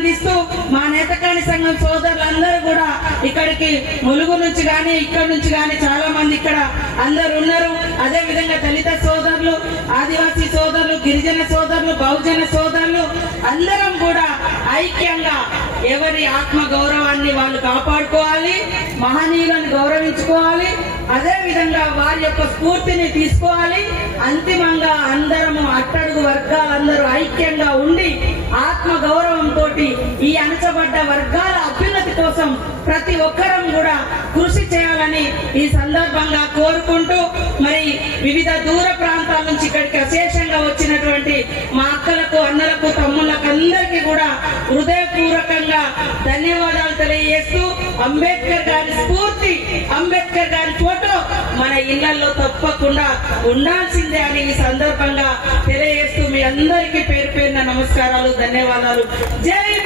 అందిస్తూ మా నేతకాని సంఘం సోదరులందరూ కూడా ఇక్కడికి ములుగు నుంచి కానీ ఇక్కడ నుంచి కానీ చాలా మంది ఇక్కడ అందరు ఉన్నారు. అదే విధంగా దళిత సోదరులు ఆదివాసీ సోదరులు గిరిజన సోదరులు బహుజన సోదరులు అందరం కూడా ఐక్యంగా ఎవరి ఆత్మ గౌరవాన్ని వాళ్ళు కాపాడుకోవాలి మహనీయులను గౌరవించుకోవాలి అదే విధంగా వారి యొక్క స్ఫూర్తిని తీసుకోవాలి. అంతిమంగా అందరము అట్టడుగు వర్గాలందరూ ఐక్యంగా ఉండి ఆత్మ గౌరవంతో ఈ అణచబడ్డ వర్గాల అభ్యున్నతి కోసం ప్రతి ఒక్కరం కూడా కృషి చేయాలని ఈ సందర్భంగా కోరుకుంటూ మరి వివిధ దూర ప్రాంతాల నుంచి ఇక్కడికి అశేషంగా వచ్చినటువంటి మా అక్కలకు అన్నలకు తమ్ముళ్ళకు అందరికీ కూడా హృదయపూర్వకంగా ధన్యవాదాలు తెలియజేస్తూ అంబేద్కర్ గారి స్ఫూర్తి అంబేద్కర్ గారి ఫోటో మన ఇళ్ళలో తప్పకుండా ఉండాల్సిందే అని ఈ సందర్భంగా అందరికీ పేరు పేరున నమస్కారాలు ధన్యవాదాలు. జై